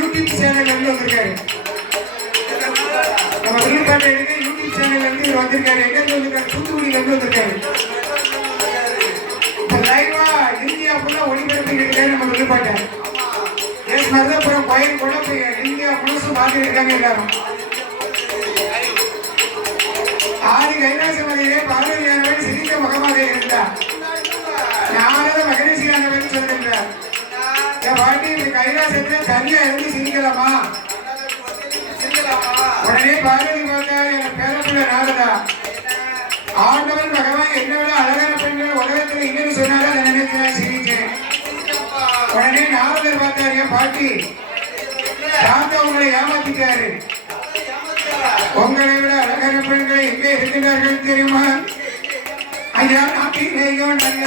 YouTube channel வந்து வந்திருக்காரு. நம்ம விழுப்பாட்டை எடுக்க யூடியூப் சேனல் வந்து இவர் வந்திருக்காரு. எங்க இருந்து வந்திருக்காரு? தூத்துக்குடியில இருந்து வந்திருக்காரு. இப்ப லைவா இந்தியா ஃபுல்லா ஒளிபரப்பு இருக்காரு நம்ம விழுப்பாட்டை எஸ் மருதபுரம் கோயில் கூட போய் இந்தியா முழுசும் பார்த்துட்டு இருக்காங்க எல்லாரும். ஆதி கைலாசமலையிலே பல பாட்டி இந்த கைலாசத்துல தனியா இருந்து சிரிக்கலாமா? உடனே பார்வதி பார்த்தா என் பேரப்புள்ள நாரதா ஆண்டவன் பகவான் என்ன விட அழகான பெண்கள் உலகத்துல இல்லைன்னு சொன்னாலும் அதை நினைச்சு நான் சிரிச்சேன் உடனே நாரதர் பார்த்தாரு என் பாட்டி தாத்தா உங்களை ஏமாத்திட்டாரு. உங்களை விட அழகான பெண்கள் எங்கே இருக்கிறார்கள் தெரியுமா? ஐயா நாட்டிலேயோ நல்ல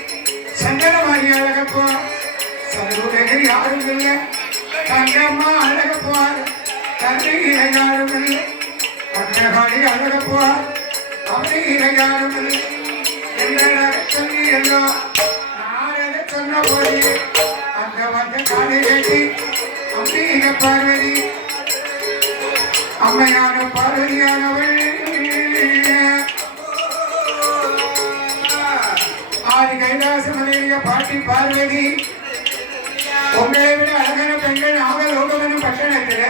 யாரும் இல்லை தங்கம்மா போவார் தந்தையில யாரும் இல்லை அந்தபடி அழக போவார் அவரையில யாரும் இல்லை என்னடா சொல்லி எல்லாம் நாரத சொன்ன போது அங்க வந்த காலை கட்டி அம்பிக பார்வதி அம்மையான பார்வதியானவள். ஆதி கைலாசமலைய பாட்டி பார்வதி உங்களை விட அழகான பெண்கள் நாகலோகவனும் பட்டணத்தில்.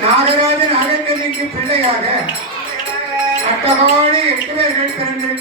நாகராஜ நாகக்கல்லிக்கு பிள்ளையாக. அட்டகோடி எட்டு பேர்கள் பிறந்திருக்கிறார்கள்